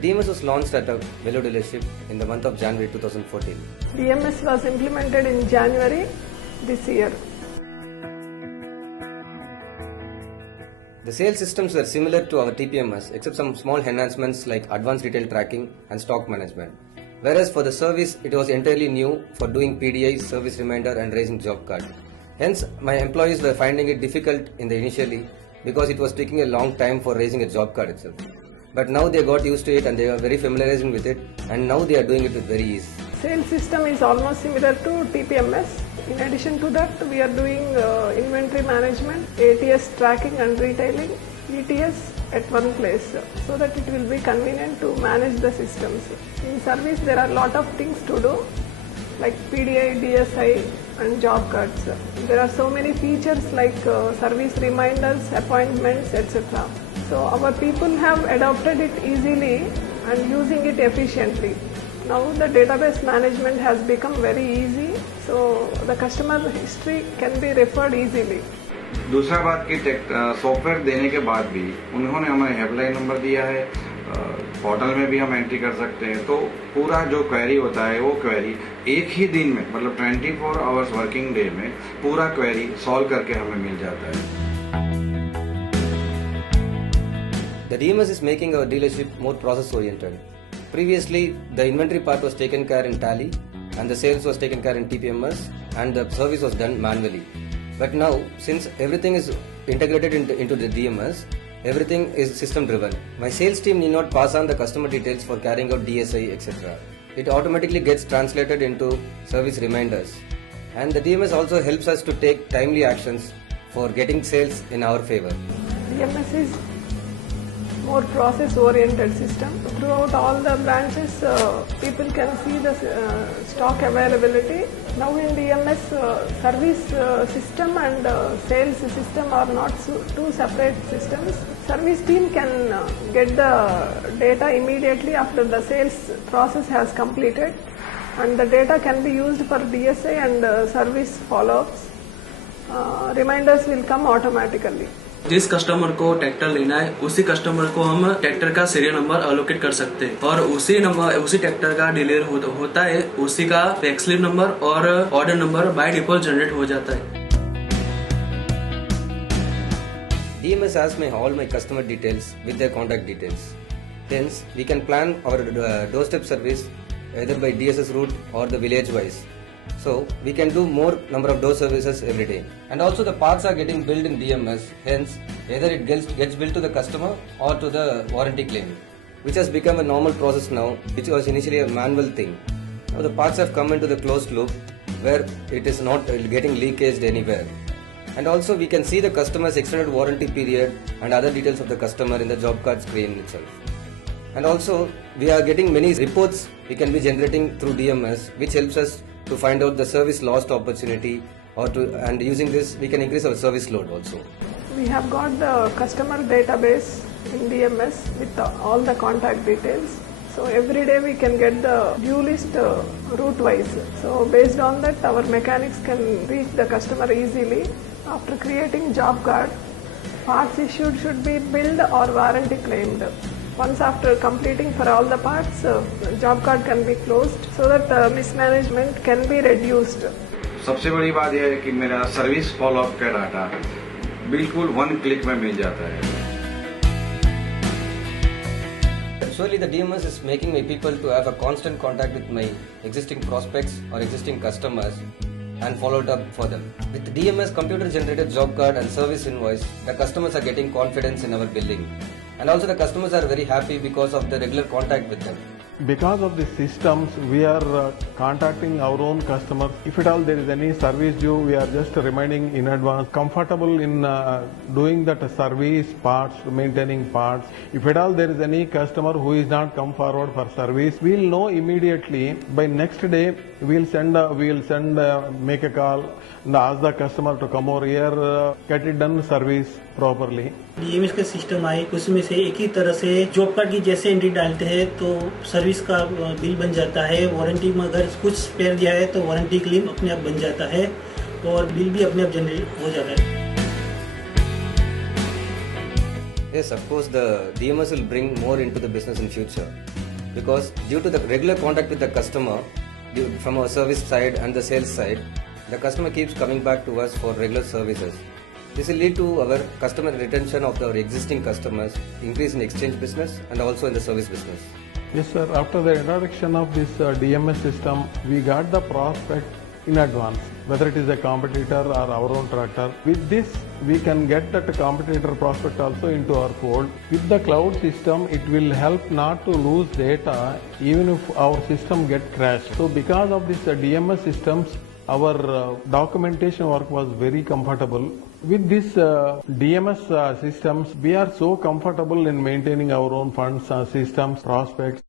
DMS was launched at a Velo dealership in the month of January 2014. DMS was implemented in January this year. The sales systems were similar to our TPMS except some small enhancements like advanced retail tracking and stock management. Whereas for the service, it was entirely new for doing PDI, service reminder and raising job card. Hence, my employees were finding it difficult in the initially because it was taking a long time for raising a job card itself. But now they got used to it and they are very familiarizing with it, and now they are doing it with very ease. Sales system is almost similar to TPMS. In addition to that, we are doing inventory management, ATS tracking and retailing, ETS at one place so that it will be convenient to manage the systems. In service, there are a lot of things to do like PDI, DSI and job cards. There are so many features like service reminders, appointments, etc. So our people have adopted it easily and using it efficiently. Now the database management has become very easy, so the customer history can be referred easily. दूसरा बात कि software देने के बाद भी उन्होंने हमें helpline number दिया है, पोर्टल में भी हम एंट्री कर सकते हैं, तो पूरा जो क्वेरी होता है वो क्वेरी एक ही दिन में मतलब 24 आवर्स वर्किंग डे में पूरा क्वेरी सॉल्व करके हमें मिल जाता है. The DMS is making our dealership more process oriented. Previously, the inventory part was taken care in Tally and the sales was taken care in TPMS and the service was done manually. But now, since everything is integrated into the DMS, everything is system driven. My sales team need not pass on the customer details for carrying out DSI, etc. It automatically gets translated into service reminders. And the DMS also helps us to take timely actions for getting sales in our favor. DMS is more process-oriented system. Throughout all the branches, people can see the stock availability. Now in DMS, service system and sales system are not two separate systems. Service team can get the data immediately after the sales process has completed, and the data can be used for DSI and service follow-ups. Reminders will come automatically. जिस customer को tractor लेना है उसी customer को हम tractor का serial number allocate कर सकते हैं और उसी ट्रैक्टर का डिलीवर होता है, उसी का पैक स्लिप नंबर और order number by default generate हो जाता है. DMS has all my customer details with their contact details. Hence, we can plan our doorstep service either by DSS route or the village wise. So we can do more number of door services every day. And also the parts are getting built in DMS. Hence, either it gets billed to the customer or to the warranty claim, which has become a normal process now, which was initially a manual thing. Now the parts have come into the closed loop where it is not getting leakaged anywhere. And also we can see the customer's extended warranty period and other details of the customer in the job card screen itself. And also we are getting many reports we can be generating through DMS, which helps us to find out the service lost opportunity, and using this we can increase our service load also. We have got the customer database in DMS with all the contact details. So every day we can get the due list route wise. So based on that, our mechanics can reach the customer easily. After creating job card, parts issued should be billed or warranty claimed. Once after completing for all the parts, job card can be closed so that mismanagement can be reduced. सबसे बड़ी बात यह है कि मेरा service follow up का data बिल्कुल 1 click में मिल जाता है. Surely the DMS is making my people to have a constant contact with my existing prospects or existing customers and followed up for them. With the DMS computer generated job card and service invoice, the customers are getting confidence in our billing. And also the customers are very happy because of the regular contact with them. Because of the systems, we are contacting our own customers. If at all there is any service due, we are just reminding in advance. Comfortable in doing that service parts, maintaining parts. If at all there is any customer who is not come forward for service, we will know immediately. By next day, we will make a call and ask the customer to come over here, get it done service properly. DMS का system आए उसमें से एक ही तरह से job card की जैसे entry डालते हैं तो सर्विस का बिल बन जाता है. वारंटी में अगर कुछ स्पेयर दिया है तो वारंटी क्लेम अपने आप बन जाता है और बिल भी अपने आप जनरेट हो जाता है. Yes, of course, the DMS will bring more into the business in future because due to the regular contact with the customer from our service side and the sales side, the customer keeps coming back to us for regular services. This will lead to our customer retention of our existing customers, increase in exchange business and also in the service business. Yes, sir. After the introduction of this DMS system, we got the prospect in advance, whether it is a competitor or our own tractor. With this, we can get that competitor prospect also into our fold. With the cloud system, it will help not to lose data even if our system get crashed. So because of this DMS systems, our documentation work was very comfortable. With this DMS systems, we are so comfortable in maintaining our own funds, systems, prospects.